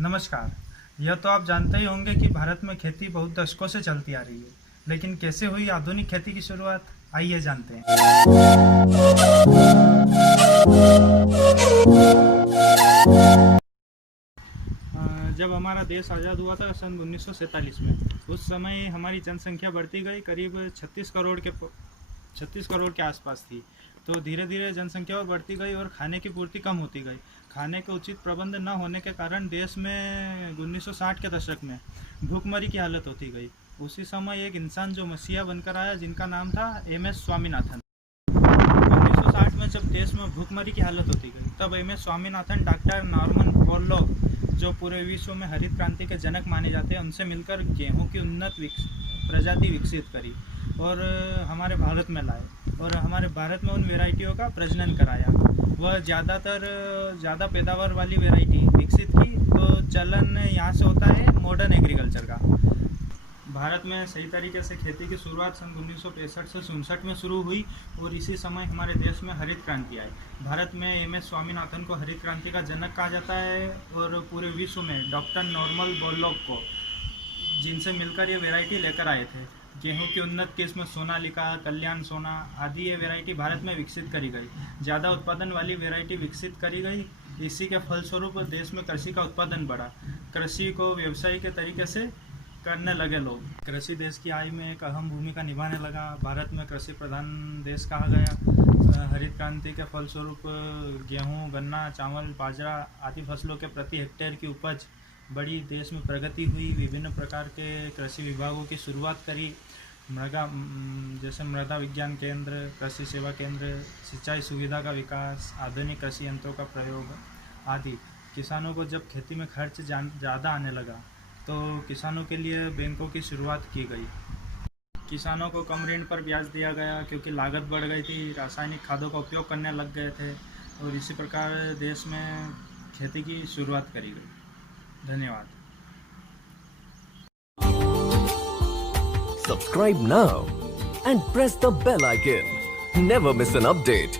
नमस्कार। यह तो आप जानते ही होंगे कि भारत में खेती बहुत दशकों से चलती आ रही है, लेकिन कैसे हुई आधुनिक खेती की शुरुआत, आइए जानते हैं। जब हमारा देश आज़ाद हुआ था सन 1947 में, उस समय हमारी जनसंख्या बढ़ती गई, करीब 36 करोड़ के आसपास थी। तो धीरे धीरे जनसंख्या बढ़ती गई और खाने की पूर्ति कम होती गई। खाने के उचित प्रबंध न होने के कारण देश में 1960 के दशक में भूखमरी की हालत होती गई। उसी समय एक इंसान जो मसीहा बनकर आया, जिनका नाम था MS स्वामीनाथन। 1960 में जब देश में भूखमरी की हालत होती गई, तब MS Swaminathan doctor Norman Borlaug, जो पूरे विश्व में हरित क्रांति के जनक माने जाते हैं, उनसे मिलकर गेहूं की उन्नत प्रजाति विकसित करी और हमारे भारत में लाए और हमारे भारत में उन वेराइटियों का प्रजनन कराया। वह ज़्यादा पैदावार वाली वेराइटी विकसित की। तो चलन यहाँ से होता है मॉडर्न एग्रीकल्चर का। भारत में सही तरीके से खेती की शुरुआत सन 1965 से 67 में शुरू हुई और इसी समय हमारे देश में हरित क्रांति आई। भारत में MS स्वामीनाथन को हरित क्रांति का जनक कहा जाता है और पूरे विश्व में डॉक्टर नॉर्मन बोरलॉग को, जिनसे मिलकर ये वैरायटी लेकर आए थे। गेहूं की उन्नत किस्म सोनालिका, कल्याण सोना आदि ये वैरायटी भारत में विकसित करी गई। ज़्यादा उत्पादन वाली वैरायटी विकसित करी गई। इसी के फलस्वरूप देश में कृषि का उत्पादन बढ़ा। कृषि को व्यवसाय के तरीके से करने लगे लोग। कृषि देश की आय में एक अहम भूमिका निभाने लगा। भारत में कृषि प्रधान देश कहा गया। हरित क्रांति के फलस्वरूप गेहूं, गन्ना, चावल, बाजरा आदि फसलों के प्रति हेक्टेयर की उपज बड़ी, देश में प्रगति हुई। विभिन्न प्रकार के कृषि विभागों की शुरुआत करी, जैसे मृदा विज्ञान केंद्र, कृषि सेवा केंद्र, सिंचाई सुविधा का विकास, आधुनिक कृषि यंत्रों का प्रयोग आदि। किसानों को जब खेती में खर्च ज़्यादा आने लगा, तो किसानों के लिए बैंकों की शुरुआत की गई। किसानों को कम ऋण पर ब्याज दिया गया क्योंकि लागत बढ़ गई थी, रासायनिक खादों का उपयोग करने लग गए थे और इसी प्रकार देश में खेती की शुरुआत करी गई। धन्यवाद। Subscribe now and press the bell icon. Never miss an update.